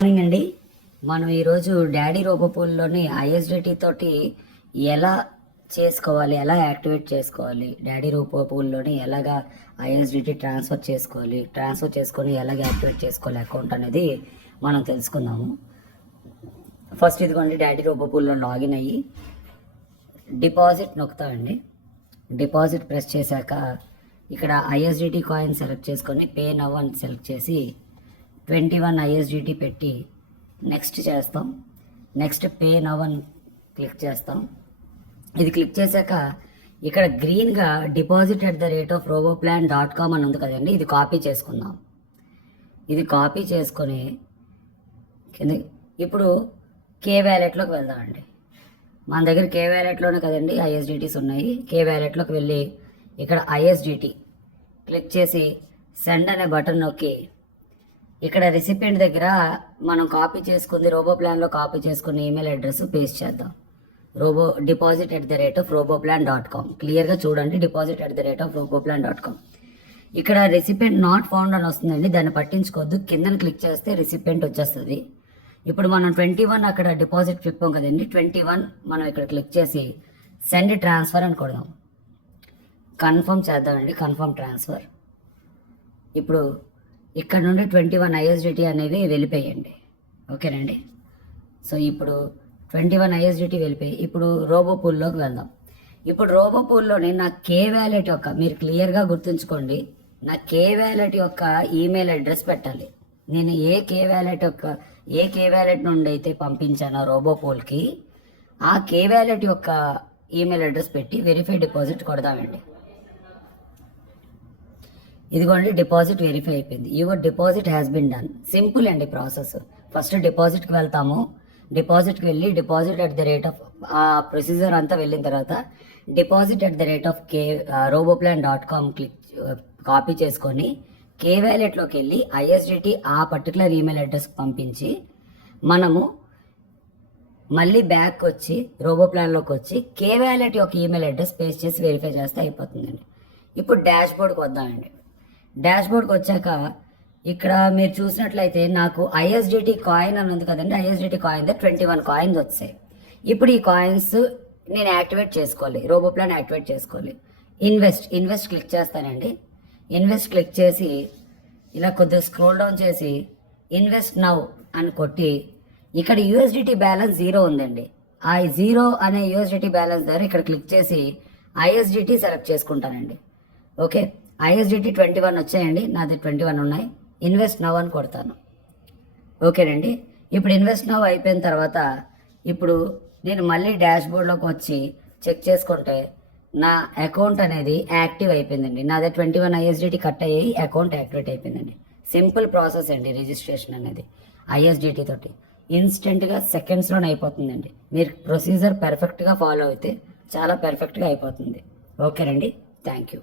Morning అండి. మనం ఈరోజు డాడీ రోబోపూల్లోని ఐఎస్డిటి తోటి ఎలా చేసుకోవాలి, ఎలా యాక్టివేట్ చేసుకోవాలి, డాడీ రోబోపూల్లోని ఎలాగా ఐఎస్డిటి ట్రాన్స్ఫర్ చేసుకొని ఎలాగ యాక్టివేట్ చేసుకోవాలి అకౌంట్ అనేది మనం తెలుసుకుందాము. ఫస్ట్ ఇదిగోండి, డాడీ రోబోపూల్లో లాగిన్ అయ్యి డిపాజిట్ నొక్కుతామండి. డిపాజిట్ ప్రెస్ చేశాక ఇక్కడ ఐఎస్డిటి కాయిన్ సెలెక్ట్ చేసుకొని పే నవ్ అని సెలెక్ట్ చేసి 21 ఐఎస్డిటి పెట్టి నెక్స్ట్ చేస్తాం. నెక్స్ట్ పే నవ్ అని క్లిక్ చేస్తాం. ఇది క్లిక్ చేశాక ఇక్కడ గ్రీన్గా deposit@roboplan.com అని ఉంది కదండి, ఇది కాపీ చేసుకుందాం. ఇది కాపీ చేసుకొని కింద ఇప్పుడు కే వ్యాలెట్లోకి వెళ్దామండి. మన దగ్గర కే వ్యాలెట్లోనే కదండి ఐఎస్డిటీస్ ఉన్నాయి. కే వ్యాలెట్లోకి వెళ్ళి ఇక్కడ ఐఎస్డిటి క్లిక్ చేసి సెండ్ అనే బటన్ నొక్కి ఇక్కడ రిసిపియంట్ దగ్గర మనం కాపీ చేసుకుంది రోబోప్లాన్లో కాపీ చేసుకున్న ఈమెయిల్ అడ్రస్ పేస్ట్ చేద్దాం. deposit@roboplan.com క్లియర్గా చూడండి, deposit@roboplan.com. ఇక్కడ రిసిపియంట్ నాట్ ఫౌండ్ అని వస్తుందండి, దాన్ని పట్టించుకోవద్దు. కిందన క్లిక్ చేస్తే రిసిపియంట్ వచ్చేస్తుంది. ఇప్పుడు మనం 21 అక్కడ డిపాజిట్ చెప్పాం కదండి, 21 మనం ఇక్కడ క్లిక్ చేసి సెండ్ ట్రాన్స్ఫర్ అని కొడదాం. కన్ఫర్మ్ చేద్దామండి, కన్ఫర్మ్ ట్రాన్స్ఫర్. ఇప్పుడు ఇక్కడ నుండి 21 ఐఎస్డిటి అనేవి వెళ్ళిపోయండి. ఓకేనండి. సో ఇప్పుడు 21 ఐఎస్డిటి వెళ్ళిపోయి ఇప్పుడు రోబోపూల్లోకి వెళ్దాం. ఇప్పుడు రోబోపూల్లోని నా కే వ్యాలెట్ యొక్క, మీరు క్లియర్గా గుర్తుంచుకోండి, నా కే వ్యాలెట్ యొక్క ఈమెయిల్ అడ్రస్ పెట్టాలి. నేను ఏ కే వ్యాలెట్ నుండి అయితే పంపించానో రోబోపూల్కి, ఆ కే వ్యాలెట్ యొక్క ఈమెయిల్ అడ్రస్ పెట్టి వెరిఫై డిపాజిట్ కొడదామండి. ఇదిగోండి, డిపాజిట్ వెరిఫై అయిపోయింది. Your deposit has been done. Simple అండి ప్రాసెస్. ఫస్ట్ డిపాజిట్కి వెళ్తాము. డిపాజిట్కి వెళ్ళి deposit@, ఆ ప్రొసీజర్ అంతా వెళ్ళిన తర్వాత deposit@roboplan.com క్లిక్ కాపీ చేసుకొని కే వ్యాలెట్లోకి వెళ్ళి ఐఎస్డిటి ఆ పర్టికులర్ ఈమెయిల్ అడ్రస్కి పంపించి మనము మళ్ళీ బ్యాక్ వచ్చి రోబోప్లాన్లోకి వచ్చి కే వ్యాలెట్ యొక్క ఈమెయిల్ అడ్రస్ పేస్ట్ చేసి వెరిఫై చేస్తే అయిపోతుందండి. ఇప్పుడు డాష్ బోర్డ్కి వద్దామండి. డాష్ బోర్డ్కి వచ్చాక ఇక్కడ మీరు చూసినట్లయితే నాకు ఐఎస్డిటి కాయిన్ అని ఉంది కదండి, ఐఎస్డిటి కాయిన్ 21 కాయిన్స్ వచ్చాయి. ఇప్పుడు ఈ కాయిన్స్ నేను యాక్టివేట్ చేసుకోవాలి, రోబోప్లాన్ యాక్టివేట్ చేసుకోవాలి. ఇన్వెస్ట్ క్లిక్ చేస్తానండి. ఇన్వెస్ట్ క్లిక్ చేసి ఇలా కొద్దిగా స్క్రోల్ డౌన్ చేసి ఇన్వెస్ట్ నవ్ అని కొట్టి ఇక్కడ యూఎస్డిటి బ్యాలెన్స్ 0 ఉందండి. ఆ 0 అనే యూఎస్డిటి బ్యాలెన్స్ దగ్గర ఇక్కడ క్లిక్ చేసి ఐఎస్డిటి సెలెక్ట్ చేసుకుంటానండి. ఓకే, ఐఎస్డిటి 21 వచ్చాయండి, నాది 21 ఉన్నాయి. ఇన్వెస్ట్ నవ్ అని కొడతాను. ఓకేనండి. ఇప్పుడు ఇన్వెస్ట్ నవ్ అయిపోయిన తర్వాత ఇప్పుడు నేను మళ్ళీ డాష్ బోర్డ్లోకి వచ్చి చెక్ చేసుకుంటే నా అకౌంట్ అనేది యాక్టివ్ అయిపోయిందండి. నాది 21 ఐఎస్డిటి కట్ అయ్యి అకౌంట్ యాక్టివేట్ అయిపోయిందండి. సింపుల్ ప్రాసెస్ అండి రిజిస్ట్రేషన్ అనేది ఐఎస్డిటి తోటి. ఇన్స్టెంట్గా సెకండ్స్లోనే అయిపోతుందండి. మీరు ప్రొసీజర్ పర్ఫెక్ట్గా ఫాలో అయితే చాలా పర్ఫెక్ట్గా అయిపోతుంది. ఓకేనండి, థ్యాంక్ యూ.